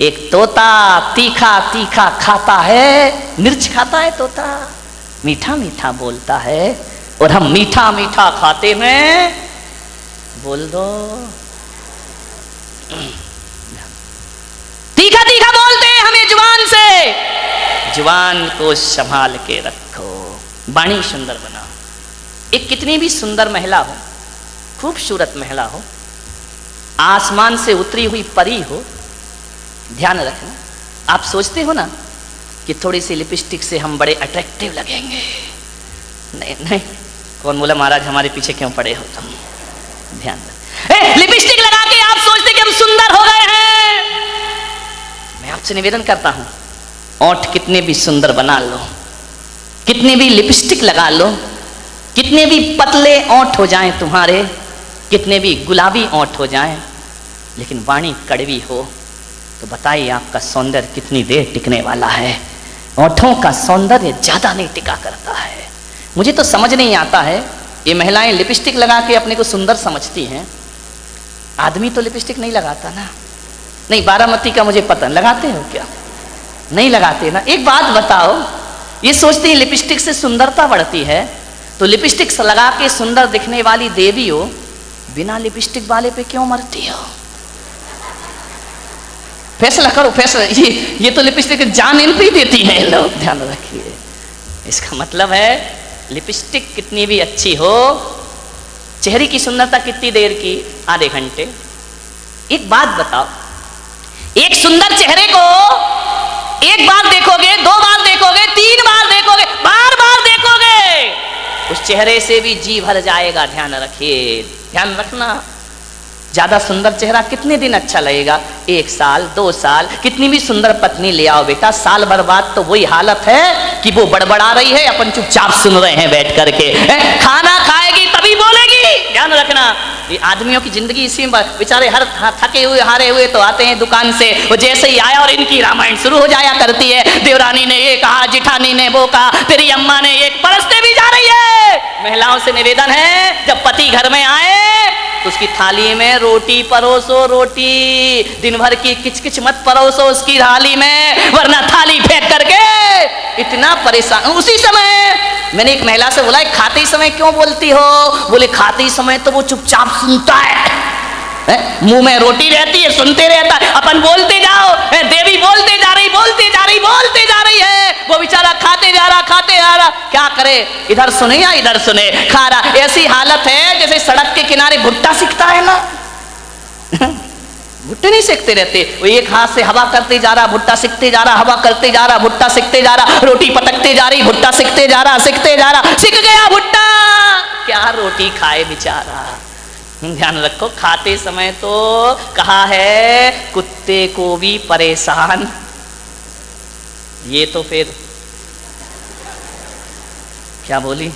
एक तोता तीखा तीखा खाता है, मिर्च खाता है तोता, मीठा मीठा बोलता है, और हम मीठा मीठा खाते हैं। बोल दो, तीखा तीखा बोलते हैं हमें जुबान से। जुबान को संभाल के रखो, वाणी सुंदर बनाओ। एक कितनी भी सुंदर महिला हो, खूबसूरत महिला हो, आसमान से उतरी हुई परी हो, ध्यान रखना, आप सोचते हो ना कि थोड़ी सी लिपस्टिक से हम बड़े अट्रैक्टिव लगेंगे। नहीं नहीं, कौन बोला महाराज हमारे पीछे क्यों पड़े हो तुम? ध्यान रख, लिपस्टिक लगा के आप सोचते कि हम सुंदर हो गए हैं। मैं आपसे निवेदन करता हूं, ओंठ कितने भी सुंदर बना लो, कितने भी लिपस्टिक लगा लो, कितने भी पतले ओंठ हो जाएं तुम्हारे, कितने भी गुलाबी ओंठ हो जाएं, लेकिन वाणी कड़वी हो तो बताइए आपका सौंदर्य कितनी देर टिकने वाला है? ओंठों का सौंदर्य ज्यादा नहीं टिका करता है। मुझे तो समझ नहीं आता है, ये महिलाएं लिपस्टिक लगा के अपने को सुंदर समझती हैं, आदमी तो लिपस्टिक नहीं लगाता ना। नहीं, बारामती का मुझे पता, लगाते हो क्या? नहीं लगाते ना। एक बात बताओ, ये सोचते हैं लिपस्टिक से सुंदरता बढ़ती है, तो लिपस्टिक लगा के सुंदर दिखने वाली देवी हो, बिना लिपस्टिक वाले पे क्यों मरती हो? फैसला करो, फैसला। ये तो लिपस्टिक जान इन पे देती है लोग, ध्यान रखिए। इसका मतलब है लिपस्टिक कितनी भी अच्छी हो, चेहरे की सुंदरता कितनी देर की? आधे घंटे। एक बात बताओ, एक सुंदर चेहरे को एक बार देखोगे, दो बार देखोगे, तीन बार देखोगे, बार बार देखोगे, उस चेहरे से भी जी भर जाएगा। ध्यान रखिए, ध्यान रखना। ज्यादा सुंदर चेहरा कितने दिन अच्छा लगेगा? 1 साल, 2 साल। कितनी भी सुंदर पत्नी ले आओ बेटा, साल भर बाद तो वही हालत है कि वो बड़बड़ा रही है, अपन चुपचाप सुन रहे हैं बैठ करके। खाना खाएगी तभी बोलेगी। ध्यान रखना, ये आदमियों की जिंदगी इसी में, बेचारे हर थके हुए हारे हुए तो आते हैं दुकान से, वो जैसे ही आया और इनकी रामायण शुरू हो जाया करती है। देवरानी ने ये कहा, जिठानी ने वो कहा, तेरी अम्मा ने एक परसते भी जा रही है। महिलाओं से निवेदन है, जब पति घर में आए तो उसकी थाली में रोटी परोसो, रोटी। दिन भर की किचकिच मत परोसो उसकी थाली में, वरना थाली फेंक करके इतना परेशान। उसी समय मैंने एक महिला से बोला, खाते समय क्यों बोलती हो? बोले खाते समय तो वो चुपचाप सुनता है, मुंह में रोटी रहती है, सुनते रहता है, अपन बोलते जाओ, देवी बोलते जा रही, बोलते जा रही, बोलते जा रही है, वो बेचारा खाते जा रहा, खाते जा रहा। क्या करे, इधर सुने या इधर सुने, खा रहा। ऐसी हालत है जैसे सड़क के किनारे भुट्टा सिकता है ना, भुट्टे नहीं सेकते रहते, वो एक हाथ से हवा करते जा रहा, भुट्टा सिकते जा रहा, हवा करते जा रहा, भुट्टा सिकते जा रहा, रोटी पटकते जा रही, भुट्टा सिकते जा रहा, सिकते जा रहा, सिक गया भुट्टा। क्या रोटी खाए बेचारा। ध्यान रखो, खाते समय तो कहा है कुत्ते को भी परेशान। ये तो फिर क्या बोली,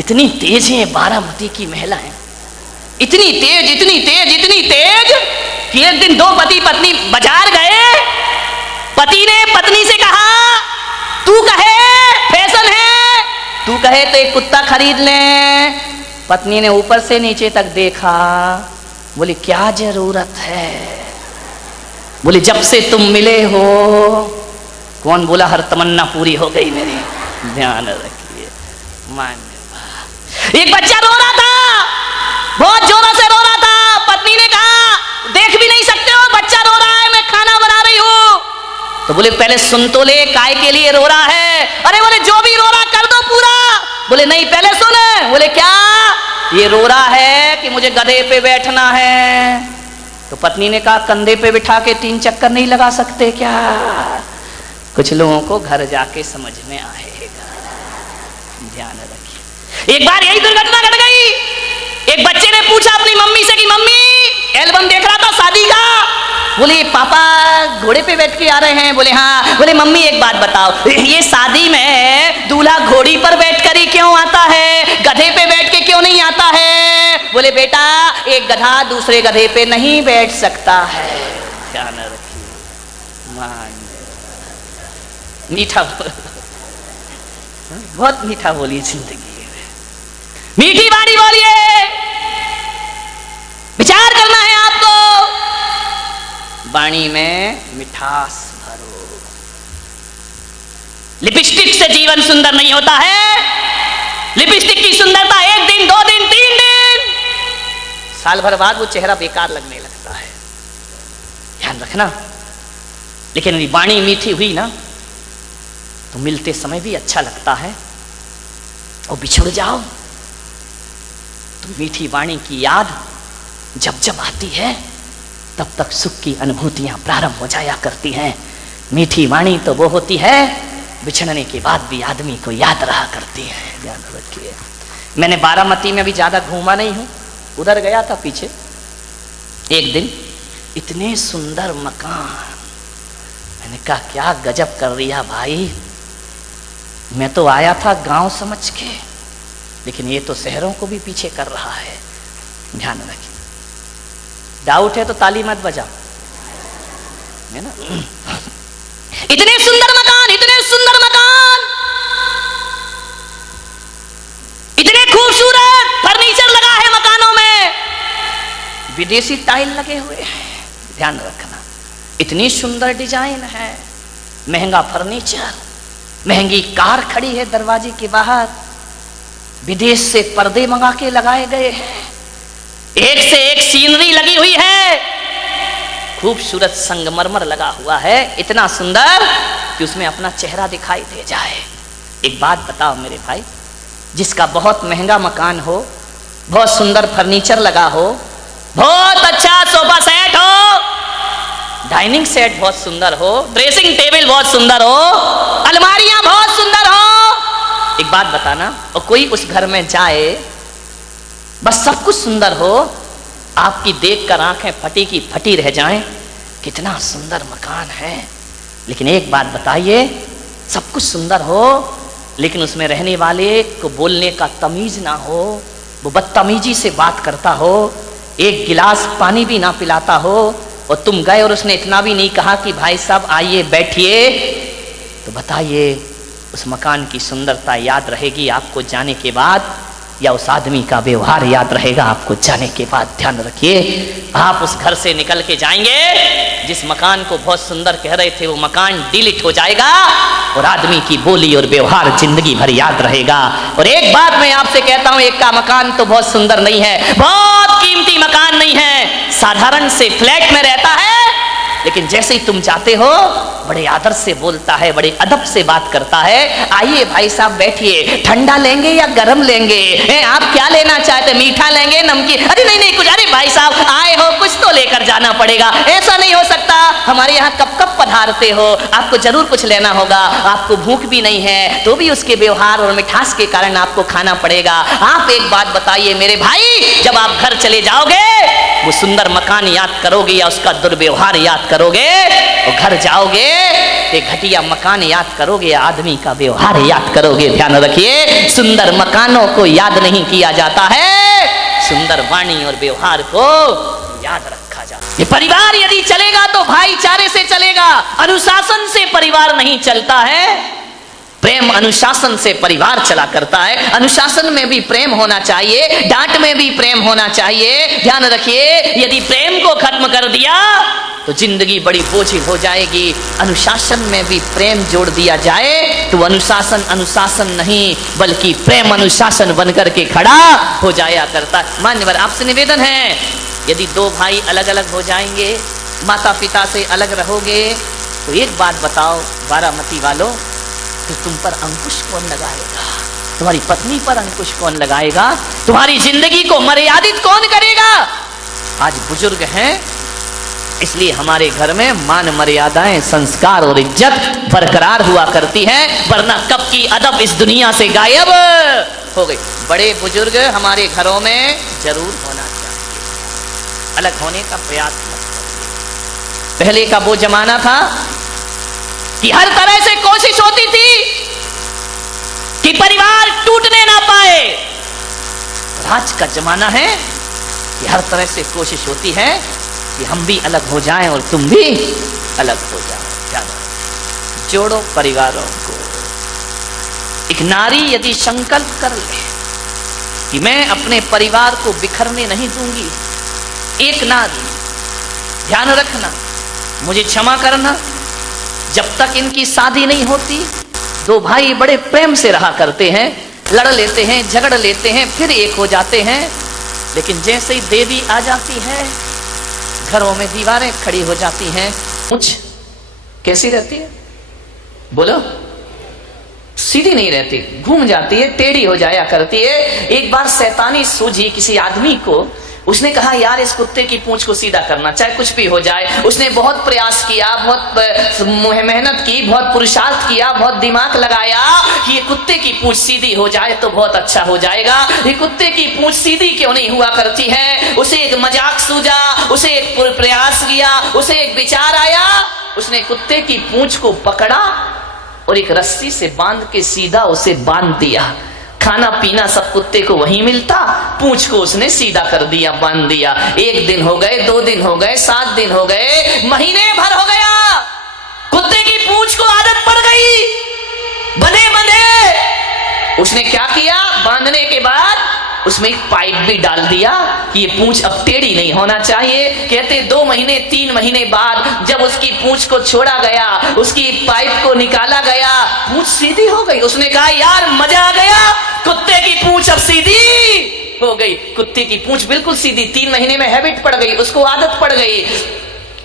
इतनी तेज है बारामती की महिलाएं, इतनी तेज, इतनी तेज, इतनी तेज कि एक दिन दो पति पत्नी बाजार गए, पति ने पत्नी से कहा, तू कहे फैशन है, तू कहे तो एक कुत्ता खरीद ले। पत्नी ने ऊपर से नीचे तक देखा, बोली क्या जरूरत है? बोली जब से तुम मिले हो। कौन बोला हर तमन्ना पूरी हो गई मेरी? ध्यान रखिए। एक बच्चा रो रहा था, बहुत जोरों से रो रहा था। पत्नी ने कहा देख भी नहीं सकते हो, बच्चा रो रहा है, मैं खाना बना रही हूँ। तो बोले पहले सुन तो ले, काय के लिए रो रहा है? अरे बोले जो भी रो रहा कर दो पूरा। बोले नहीं पहले सुन। बोले क्या? ये रो रहा है कि मुझे गधे पे बैठना है। तो पत्नी ने कहा कंधे पे बिठा के 3 चक्कर नहीं लगा सकते क्या? कुछ लोगों को घर जाके समझ में आएगा, ध्यान रखिए। एक बार यही दुर्घटना घट गई। एक बच्चे ने पूछा अपनी मम्मी से कि मम्मी एल्बम देख रहा था शादी का। बोले पापा घोड़े पे बैठ के आ रहे हैं। बोले हाँ। बोले मम्मी एक बात बताओ, ये शादी में दूल्हा घोड़ी पर बैठ कर ही क्यों आता है, गधे पे बैठ के क्यों नहीं आता है? बोले बेटा एक गधा दूसरे गधे पे नहीं बैठ सकता है। ध्यान रखिए। मीठा बहुत मीठा बोलिए जिंदगी में, मीठी बाणी बोलिए। विचार करना है आपको। वाणी में मिठास भरो। लिपस्टिक से जीवन सुंदर नहीं होता है। लिपस्टिक की सुंदरता 1 दिन, 2 दिन, 3 दिन, साल भर बाद वो चेहरा बेकार लगने लगता है। ध्यान रखना। लेकिन यदि वाणी मीठी हुई ना तो मिलते समय भी अच्छा लगता है, और बिछुड़ जाओ तो मीठी वाणी की याद जब जब आती है तब तक सुख की अनुभूतियां प्रारंभ हो जाया करती हैं। मीठी वाणी तो वो होती है बिछड़ने के बाद भी आदमी को याद रहा करती है। ध्यान रखिए। मैंने बारामती में भी ज्यादा घूमा नहीं हूं, उधर गया था पीछे एक दिन। इतने सुंदर मकान, मैंने कहा क्या गजब कर दिया भाई। मैं तो आया था गांव समझ के, लेकिन ये तो शहरों को भी पीछे कर रहा है। ध्यान रखिए। डाउट है तो ताली मत बजाओ, है ना। इतने सुंदर मकान, इतने सुंदर मकान, इतने खूबसूरत फर्नीचर लगा है मकानों में, विदेशी टाइल लगे हुए हैं। ध्यान रखना। इतनी सुंदर डिजाइन है, महंगा फर्नीचर, महंगी कार खड़ी है दरवाजे के बाहर, विदेश से पर्दे मंगा के लगाए गए हैं, एक से एक सीनरी लगी हुई है, खूबसूरत संगमरमर लगा हुआ है, इतना सुंदर कि उसमें अपना चेहरा दिखाई दे जाए। एक बात बताओ मेरे भाई, जिसका बहुत महंगा मकान हो, बहुत सुंदर फर्नीचर लगा हो, बहुत अच्छा सोफा सेट हो, डाइनिंग सेट बहुत सुंदर हो, ड्रेसिंग टेबल बहुत सुंदर हो, अलमारियां बहुत सुंदर हो, एक बात बताना, और कोई उस घर में जाए, बस सब कुछ सुंदर हो, आपकी देखकर आंखें फटी की फटी रह जाएं, कितना सुंदर मकान है, लेकिन एक बात बताइए, सब कुछ सुंदर हो लेकिन उसमें रहने वाले को बोलने का तमीज ना हो, वो बदतमीजी से बात करता हो, एक गिलास पानी भी ना पिलाता हो, और तुम गए और उसने इतना भी नहीं कहा कि भाई साहब आइए बैठिए, तो बताइए उस मकान की सुंदरता याद रहेगी आपको जाने के बाद, या उस आदमी का व्यवहार याद रहेगा आपको जाने के बाद? ध्यान रखिए। आप उस घर से निकल के जाएंगे, जिस मकान को बहुत सुंदर कह रहे थे वो मकान डिलीट हो जाएगा, और आदमी की बोली और व्यवहार जिंदगी भर याद रहेगा। और एक बात मैं आपसे कहता हूं, एक का मकान तो बहुत सुंदर नहीं है, बहुत कीमती मकान नहीं है, साधारण से फ्लैट में रहता है, लेकिन जैसे ही तुम जाते हो बड़े आदर से बोलता है, बड़े अदब से बात करता है, आइए भाई साहब बैठिए, ठंडा लेंगे या गरम लेंगे, आप क्या लेना चाहते, मीठा लेंगे नमकीन, अरे नहीं नहीं कुछ, अरे भाई साहब आए हो कुछ तो लेकर जाना पड़ेगा, ऐसा नहीं हो सकता, हमारे यहाँ कब कब पधारते हो, आपको जरूर कुछ लेना होगा, आपको भूख भी नहीं है तो भी उसके व्यवहार और मिठास के कारण आपको खाना पड़ेगा। आप एक बात बताइए मेरे भाई, जब आप घर चले जाओगे वो सुंदर मकान याद करोगे या उसका दुर्व्यवहार याद करोगे, और घर जाओगे ते घटिया मकान याद करोगे या आदमी का व्यवहार याद करोगे? ध्यान रखिए, सुंदर मकानों को याद नहीं किया जाता है, सुंदर वाणी और व्यवहार को याद रखा जाता है। ये परिवार यदि चलेगा तो भाईचारे से चलेगा, अनुशासन से परिवार नहीं चलता है। प्रेम अनुशासन से परिवार चला करता है, अनुशासन में भी प्रेम होना चाहिए, डांट में भी प्रेम होना चाहिए। ध्यान रखिए, यदि प्रेम को खत्म कर दिया तो जिंदगी बड़ी बोझिल हो जाएगी। अनुशासन में भी प्रेम जोड़ दिया जाए तो अनुशासन अनुशासन नहीं बल्कि प्रेम अनुशासन बनकर के खड़ा हो जाया करता है। मान्यवर, आपसे निवेदन है, यदि दो भाई अलग अलग हो जाएंगे, माता पिता से अलग रहोगे, तो एक बात बताओ बारामती वालों, कि तुम पर अंकुश कौन लगाएगा? तुम्हारी पत्नी पर अंकुश कौन लगाएगा? तुम्हारी जिंदगी को मर्यादित कौन करेगा? आज बुजुर्ग हैं इसलिए हमारे घर में मान मर्यादाएं, संस्कार और इज्जत बरकरार हुआ करती है, वरना कब की अदब इस दुनिया से गायब हो गई। बड़े बुजुर्ग हमारे घरों में जरूर होना चाहिए, अलग होने का प्रयास मत करिए। पहले का वो जमाना था कि हर तरह से कोशिश होती थी कि परिवार टूटने ना पाए, आज का जमाना है कि हर तरह से कोशिश होती है कि हम भी अलग हो जाएं और तुम भी अलग हो जाओ। क्या जोड़ो परिवारों को। एक नारी यदि संकल्प कर ले कि मैं अपने परिवार को बिखरने नहीं दूंगी, एक नारी, ध्यान रखना, मुझे क्षमा करना, जब तक इनकी शादी नहीं होती दो भाई बड़े प्रेम से रहा करते हैं, लड़ लेते हैं, झगड़ लेते हैं, फिर एक हो जाते हैं। लेकिन जैसे ही देवी आ जाती है घरों में दीवारें खड़ी हो जाती हैं। पूछ कैसी रहती है? बोलो। सीधी नहीं रहती, घूम जाती है, टेढ़ी हो जाया करती है। एक बार शैतानी सूझी किसी आदमी को, उसने कहा यार इस कुत्ते की पूंछ को सीधा करना, चाहे कुछ भी हो जाए। उसने बहुत प्रयास किया, बहुत मेहनत की, बहुत पुरुषार्थ किया, बहुत दिमाग लगाया कि ये कुत्ते की पूंछ सीधी हो जाए तो बहुत अच्छा हो जाएगा। ये कुत्ते की पूंछ सीधी क्यों नहीं हुआ करती है? उसे एक मजाक सूझा, उसे एक प्रयास किया, उसे एक विचार आया। उसने कुत्ते की पूंछ को पकड़ा और एक रस्सी से बांध के सीधा उसे बांध दिया। खाना पीना सब कुत्ते को वहीं मिलता, पूंछ को उसने सीधा कर दिया, बांध दिया। 1 दिन हो गए, 2 दिन हो गए, 7 दिन हो गए, महीने भर हो गया। कुत्ते की पूंछ को आदत पड़ गई, बंधे बंधे। उसने क्या किया? बांधने के बाद उसमें एक पाइप भी डाल दिया कि ये पूंछ अब टेढ़ी नहीं होना चाहिए। कहते 2 महीने 3 महीने बाद जब उसकी पूंछ को छोड़ा गया, उसकी पाइप को निकाला गया, पूंछ सीधी हो गई। उसने कहा यार मजा आ गया, कुत्ते की पूंछ अब सीधी हो गई। कुत्ते की पूंछ बिल्कुल सीधी, 3 महीने में हैबिट पड़ गई, उसको आदत पड़ गई।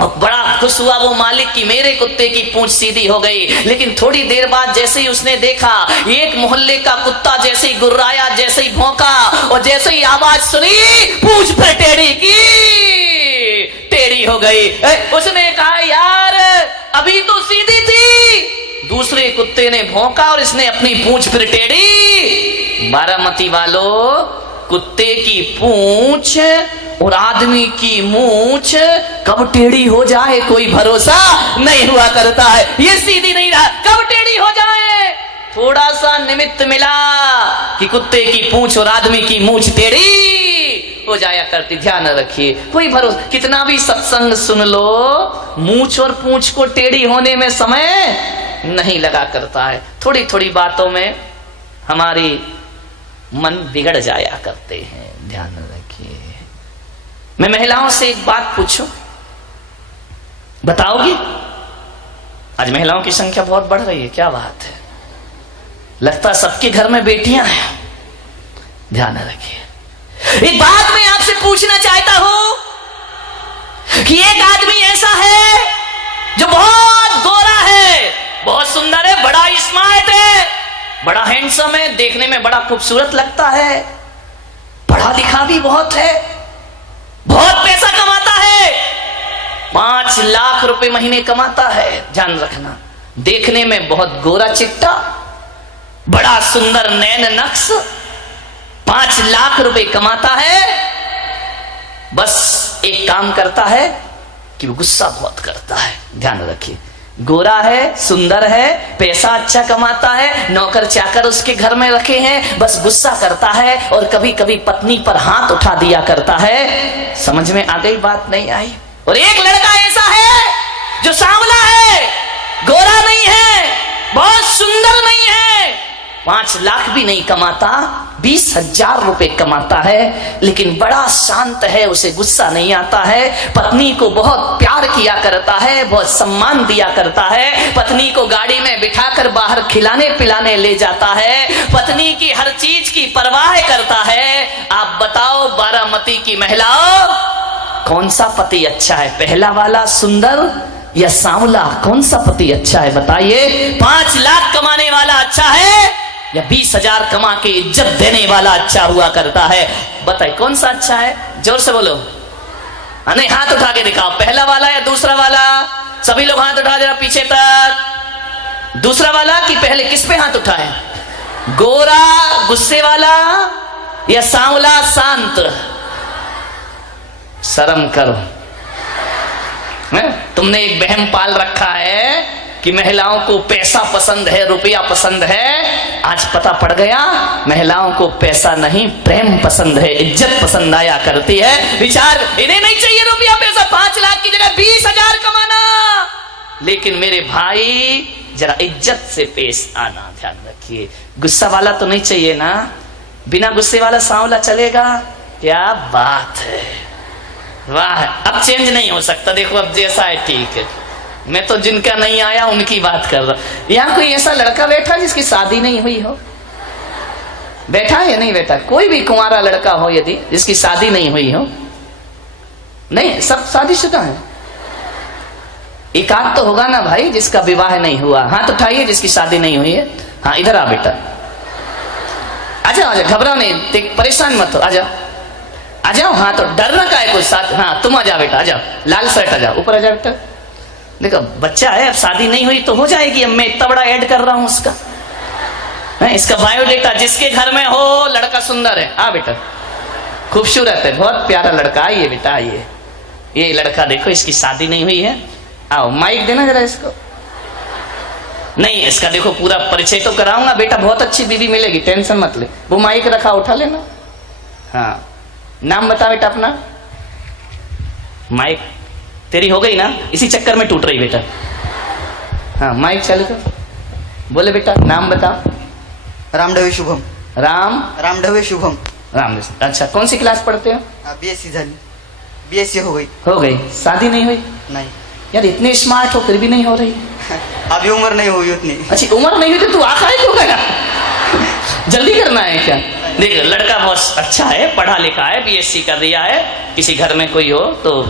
और बड़ा खुश हुआ वो मालिक कि मेरे कुत्ते की पूंछ सीधी हो गई। लेकिन थोड़ी देर बाद जैसे ही उसने देखा एक मोहल्ले का कुत्ता जैसे ही गुर्राया, जैसे ही भौंका और जैसे ही आवाज सुनी, पूंछ पर टेढ़ी की, टेढ़ी हो गई। उसने कहा यार अभी तो सीधी थी। दूसरे कुत्ते ने भौंका और इसने अपनी पूंछ फिर टेढ़ी। बारामती वालों, कुत्ते की पूंछ और आदमी की मूंछ कब टेढ़ी हो जाए कोई भरोसा नहीं हुआ करता है। ये सीधी नहीं रहा, कब टेढ़ी हो जाए थोड़ा सा निमित्त मिला कि कुत्ते की पूंछ और आदमी की मूंछ टेढ़ी हो जाया करती। ध्यान रखिए, कोई भरोसा, कितना भी सत्संग सुन लो, मूंछ और पूंछ को टेढ़ी होने में समय नहीं लगा करता है। थोड़ी थोड़ी बातों में हमारी मन बिगड़ जाया करते हैं। ध्यान रखिए। मैं महिलाओं से एक बात पूछूं, बताओगी? आज महिलाओं की संख्या बहुत बढ़ रही है, क्या बात है? लगता सबके घर में बेटियां हैं। ध्यान रखिए। एक बात मैं आपसे पूछना चाहता हूं कि एक आदमी ऐसा है जो बहुत गोरा है, बहुत सुंदर है, बड़ा स्मार्ट है, बड़ा हैंडसम है, देखने में बड़ा खूबसूरत लगता है, पढ़ा लिखा भी बहुत है, बहुत पैसा कमाता है, 5 लाख रुपए महीने कमाता है। ध्यान रखना, देखने में बहुत गोरा चिट्टा, बड़ा सुंदर नैन नक्श, 5 लाख रुपए कमाता है। बस एक काम करता है कि वो गुस्सा बहुत करता है। ध्यान रखिए, गोरा है, सुंदर है, पैसा अच्छा कमाता है, नौकर चाकर उसके घर में रखे हैं, बस गुस्सा करता है और कभी कभी पत्नी पर हाथ उठा दिया करता है। समझ में आ गई बात? नहीं आई? और एक लड़का ऐसा है जो सांवला है, गोरा नहीं है, बहुत सुंदर नहीं है, 5 लाख भी नहीं कमाता, 20,000 रुपए कमाता है, लेकिन बड़ा शांत है, उसे गुस्सा नहीं आता है, पत्नी को बहुत प्यार किया करता है, बहुत सम्मान दिया करता है, पत्नी को गाड़ी में बिठाकर बाहर खिलाने पिलाने ले जाता है, पत्नी की हर चीज की परवाह करता है। आप बताओ बारामती की महिलाओं, कौन सा पति अच्छा है? पहला वाला सुंदर या सांवला? कौन सा पति अच्छा है बताइए? 5 लाख कमाने वाला अच्छा है या 20,000 कमा के इज्जत देने वाला अच्छा हुआ करता है? बताइए कौन सा अच्छा है? जोर से बोलो। नहीं, हाथ उठा के दिखाओ, पहला वाला या दूसरा वाला? सभी लोग हाथ उठा जरा पीछे तक। दूसरा वाला कि पहले? किस पे हाथ उठाए? गोरा गुस्से वाला या सांवला शांत? शर्म करो। तुमने एक बहम पाल रखा है कि महिलाओं को पैसा पसंद है, रुपया पसंद है। आज पता पड़ गया महिलाओं को पैसा नहीं, प्रेम पसंद है, इज्जत पसंद आया करती है। विचार, इन्हें नहीं चाहिए रुपया पैसा, 5 लाख की जगह 20,000 कमाना, लेकिन मेरे भाई जरा इज्जत से पेश आना। ध्यान रखिए, गुस्सा वाला तो नहीं चाहिए ना, बिना गुस्से वाला सांवला चलेगा? क्या बात है, वाह। अब चेंज नहीं हो सकता, देखो अब जैसा है ठीक है। मैं तो जिनका नहीं आया उनकी बात कर रहा हूं। यहाँ कोई ऐसा लड़का बैठा जिसकी शादी नहीं हुई हो? बैठा है या नहीं बैठा? कोई भी कुंवारा लड़का हो यदि जिसकी शादी नहीं हुई हो? नहीं, सब शादीशुदा है। एक आध तो होगा ना भाई जिसका विवाह नहीं हुआ। हाथ उठाइए जिसकी शादी नहीं हुई है। हाँ, इधर आ बेटा, आजा आजा, घबराओ नहीं, परेशान मत हो, आजा आ जाओ। हाँ, तो डरना का है कुछ साथ। हाँ, तुम आ जाओ बेटा, आ जाओ, लाल शर्ट आ जाओ, ऊपर आ जाओ बेटा। देखो बच्चा है, अब शादी नहीं हुई तो हो जाएगी। अब मैं इतना बड़ा ऐड कर रहा हूं उसका, इसका बायोडेटा। जिसके घर में हो लड़का सुंदर है, आ बेटा, खूबसूरत है, बहुत प्यारा लड़का, आइए बेटा आइए। ये लड़का देखो, इसकी शादी नहीं हुई है। आओ, माइक देना जरा इसको। नहीं, इसका देखो पूरा परिचय तो कराऊंगा बेटा, बहुत अच्छी बीवी मिलेगी, टेंशन मत ले। वो माइक रखा, उठा लेना। हाँ, नाम बता बेटा अपना। माइक तेरी हो गई ना, इसी चक्कर में टूट रही बेटा। हाँ, माइक चालू कर, बोले बेटा नाम बता। रामढवे शुभम। रामढवे शुभम। राम, अच्छा, कौन सी क्लास पढ़ते हो? बीएससी झाली, बीएससी हो गई। शादी नहीं हुई? नहीं। यार इतने स्मार्ट हो फिर भी नहीं हो रही। अभी उम्र नहीं हुई उतनी। अच्छा, उम्र नहीं हुई तो तू आखा है क्यों गया? जल्दी करना है क्या? देख, लड़का बहुत अच्छा है, पढ़ा लिखा है, बीएससी कर दिया है। किसी घर में कोई हो तो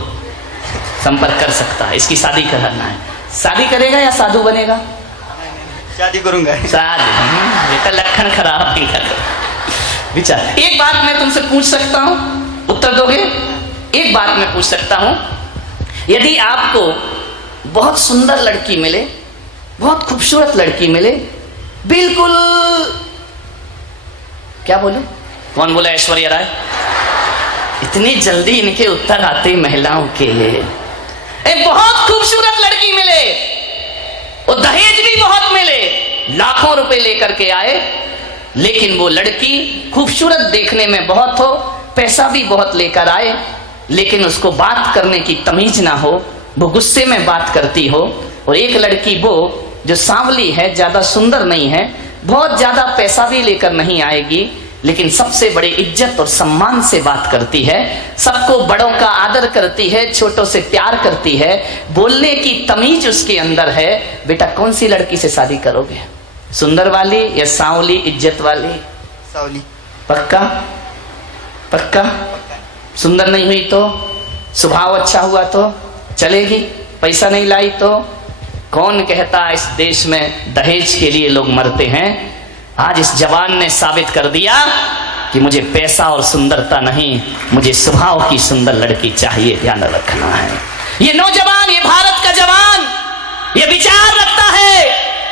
संपर्क कर सकता है, इसकी शादी कराना है। शादी करेगा या साधु बनेगा? शादी करूंगा। शादी बेटा, लक्षण खराब है विचार। एक बात मैं तुमसे पूछ सकता हूं, उत्तर दोगे? एक बात मैं पूछ सकता हूं, यदि आपको बहुत सुंदर लड़की मिले, बहुत खूबसूरत लड़की मिले, बिल्कुल, क्या बोलूं? कौन बोला? ऐश्वर्या राय। इतनी जल्दी इनके उत्तर आते महिलाओं के। एक बहुत खूबसूरत लड़की मिले, और दहेज भी बहुत मिले, लाखों रुपए लेकर के आए, लेकिन वो लड़की खूबसूरत देखने में बहुत हो, पैसा भी बहुत लेकर आए, लेकिन उसको बात करने की तमीज ना हो, वो गुस्से में बात करती हो। और एक लड़की वो जो सांवली है, ज्यादा सुंदर नहीं है, बहुत ज्यादा पैसा भी लेकर नहीं आएगी, लेकिन सबसे बड़े इज्जत और सम्मान से बात करती है, सबको बड़ों का आदर करती है, छोटों से प्यार करती है, बोलने की तमीज उसके अंदर है। बेटा कौन सी लड़की से शादी करोगे? सुंदर वाली या सांवली इज्जत वाली? सांवली। पक्का? पक्का? सुंदर नहीं हुई तो? स्वभाव अच्छा हुआ तो चलेगी? पैसा नहीं लाई तो? कौन कहता इस देश में दहेज के लिए लोग मरते हैं? आज इस जवान ने साबित कर दिया कि मुझे पैसा और सुंदरता नहीं, मुझे स्वभाव की सुंदर लड़की चाहिए। ध्यान रखना है। ये नौजवान, ये भारत का जवान, ये विचार रखता है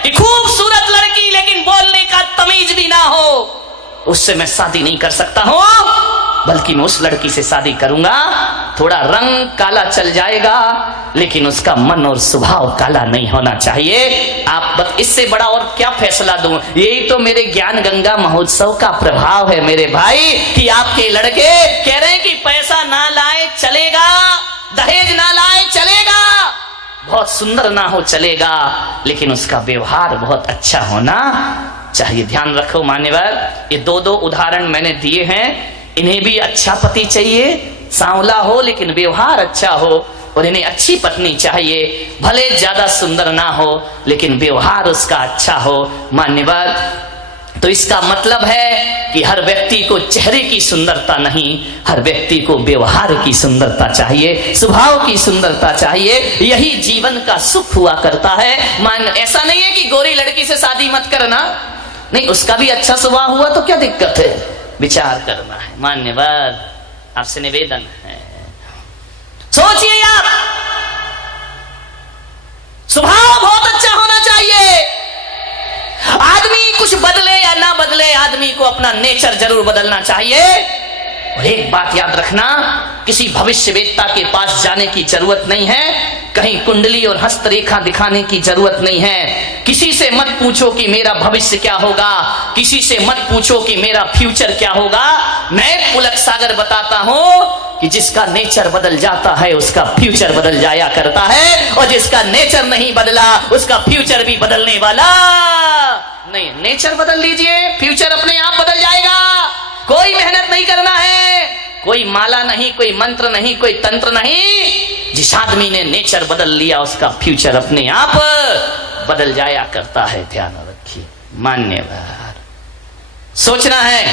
कि खूबसूरत लड़की लेकिन बोलने का तमीज भी ना हो, उससे मैं शादी नहीं कर सकता हूं, बल्कि मैं उस लड़की से शादी करूंगा, थोड़ा रंग काला चल जाएगा, लेकिन उसका मन और स्वभाव काला नहीं होना चाहिए। आप बस इससे बड़ा और क्या फैसला दूं? यही तो मेरे ज्ञान गंगा महोत्सव का प्रभाव है मेरे भाई, कि आपके लड़के कह रहे हैं कि पैसा ना लाए चलेगा, दहेज ना लाए चलेगा, बहुत सुंदर ना हो चलेगा, लेकिन उसका व्यवहार बहुत अच्छा होना चाहिए। ध्यान रखो मान्यवर, ये दो उदाहरण मैंने दिए हैं। इन्हें भी अच्छा पति चाहिए, सांवला हो लेकिन व्यवहार अच्छा हो, और इन्हें अच्छी पत्नी चाहिए, भले ज्यादा सुंदर ना हो लेकिन व्यवहार उसका अच्छा हो। मान्यवर, तो इसका मतलब है कि हर व्यक्ति को चेहरे की सुंदरता नहीं, हर व्यक्ति को व्यवहार की सुंदरता चाहिए, स्वभाव की सुंदरता चाहिए। यही जीवन का सुख हुआ करता है। ऐसा नहीं है कि गोरी लड़की से शादी मत करना, नहीं, उसका भी अच्छा स्वभाव हुआ तो क्या दिक्कत है? विचार करना है। मान्यवर, आपसे निवेदन है, सोचिए आप, स्वभाव बहुत अच्छा होना चाहिए। आदमी कुछ बदले या ना बदले, आदमी को अपना नेचर जरूर बदलना चाहिए। और एक बात याद रखना, किसी भविष्यवेत्ता के पास जाने की जरूरत नहीं है, कहीं कुंडली और हस्तरेखा दिखाने की जरूरत नहीं है। किसी से मत पूछो कि मेरा भविष्य क्या होगा, किसी से मत पूछो कि मेरा फ्यूचर क्या होगा। मैं पुलक सागर बताता हूं कि जिसका नेचर बदल जाता है उसका फ्यूचर बदल जाया करता है, और जिसका नेचर नहीं बदला उसका फ्यूचर भी बदलने वाला नहीं। नेचर बदल लीजिए, फ्यूचर अपने आप बदल जाएगा। कोई मेहनत नहीं करना है, कोई माला नहीं, कोई मंत्र नहीं, कोई तंत्र नहीं। जिस आदमी ने नेचर बदल लिया उसका फ्यूचर अपने आप बदल जाया करता है। ध्यान रखिए। मान्यवर सोचना है।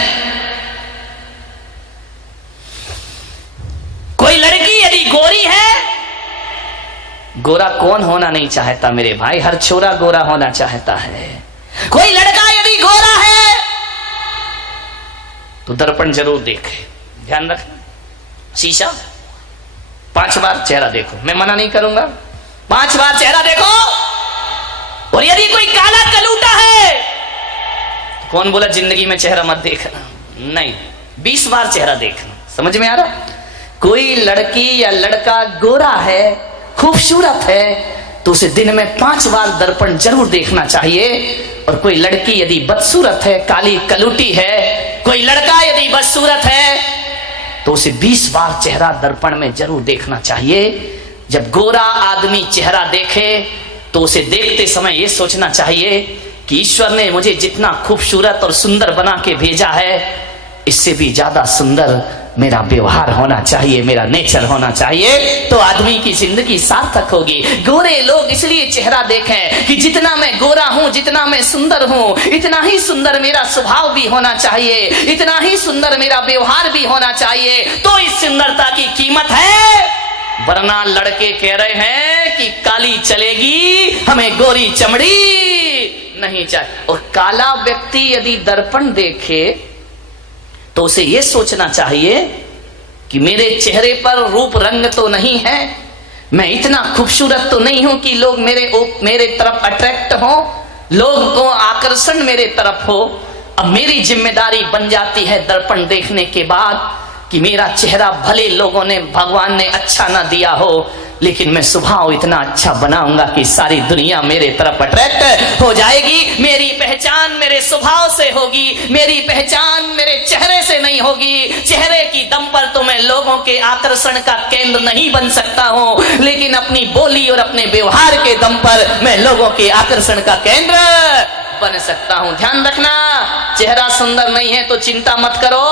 कोई लड़की यदि गोरी है, गोरा कौन होना नहीं चाहता मेरे भाई? हर छोरा गोरा होना चाहता है। कोई लड़का यदि गोरा है तो दर्पण जरूर देखे। ध्यान रखना, शीशा 5 बार चेहरा देखो। मैं मना नहीं करूंगा, 5 बार चेहरा देखो। और यदि कोई काला कलूटा है, कौन बोला जिंदगी में चेहरा मत देखना? नहीं, 20 बार चेहरा देखना। समझ में आ रहा? कोई लड़की या लड़का गोरा है, खूबसूरत है, तो उसे दिन में 5 बार दर्पण जरूर देखना चाहिए। और कोई लड़की यदि बदसूरत है, काली कलूटी है, कोई लड़का यदि बदसूरत है, तो उसे 20 बार चेहरा दर्पण में जरूर देखना चाहिए। जब गोरा आदमी चेहरा देखे तो उसे देखते समय यह सोचना चाहिए कि ईश्वर ने मुझे जितना खूबसूरत और सुंदर बना के भेजा है, इससे भी ज्यादा सुंदर मेरा व्यवहार होना चाहिए, मेरा नेचर होना चाहिए, तो आदमी की जिंदगी सार्थक होगी। गोरे लोग इसलिए चेहरा देखें कि जितना मैं गोरा हूं, जितना मैं सुंदर हूं, इतना ही सुंदर मेरा स्वभाव भी होना चाहिए, इतना ही सुंदर मेरा व्यवहार भी होना चाहिए, तो इस सुंदरता की कीमत है। वरना लड़के कह रहे हैं कि काली चलेगी, हमें गोरी चमड़ी नहीं चाहिए। और काला व्यक्ति यदि दर्पण देखे तो उसे यह सोचना चाहिए कि मेरे चेहरे पर रूप रंग तो नहीं है, मैं इतना खूबसूरत तो नहीं हूं कि लोग मेरे तरफ अट्रैक्ट हो, लोग को आकर्षण मेरे तरफ हो। अब मेरी जिम्मेदारी बन जाती है दर्पण देखने के बाद कि मेरा चेहरा भले लोगों ने, भगवान ने अच्छा ना दिया हो, लेकिन मैं स्वभाव इतना अच्छा बनाऊंगा कि सारी दुनिया मेरे तरफ अट्रैक्ट हो जाएगी। मेरी पहचान मेरे स्वभाव से होगी, मेरी पहचान मेरे चेहरे से नहीं होगी। चेहरे की दम पर तो मैं लोगों के आकर्षण का केंद्र नहीं बन सकता हूं, लेकिन अपनी बोली और अपने व्यवहार के दम पर मैं लोगों के आकर्षण का केंद्र बन सकता हूं। ध्यान रखना, चेहरा सुंदर नहीं है तो चिंता मत करो,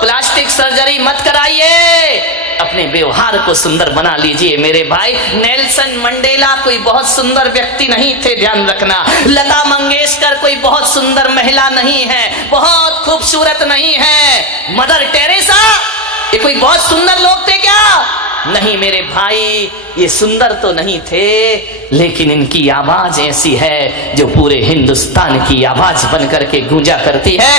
प्लास्टिक सर्जरी मत कराइए, अपने व्यवहार को सुंदर बना लीजिए मेरे भाई। नेल्सन मंडेला कोई बहुत सुंदर व्यक्ति नहीं थे, ध्यान रखना। लता मंगेशकर कोई बहुत सुंदर महिला नहीं है, बहुत खूबसूरत नहीं है। मदर टेरेसा ये कोई बहुत सुंदर लोग थे क्या? नहीं मेरे भाई, ये सुंदर तो नहीं थे, लेकिन इनकी आवाज ऐसी है जो पूरे हिंदुस्तान की आवाज बन करके गूंजा करती है।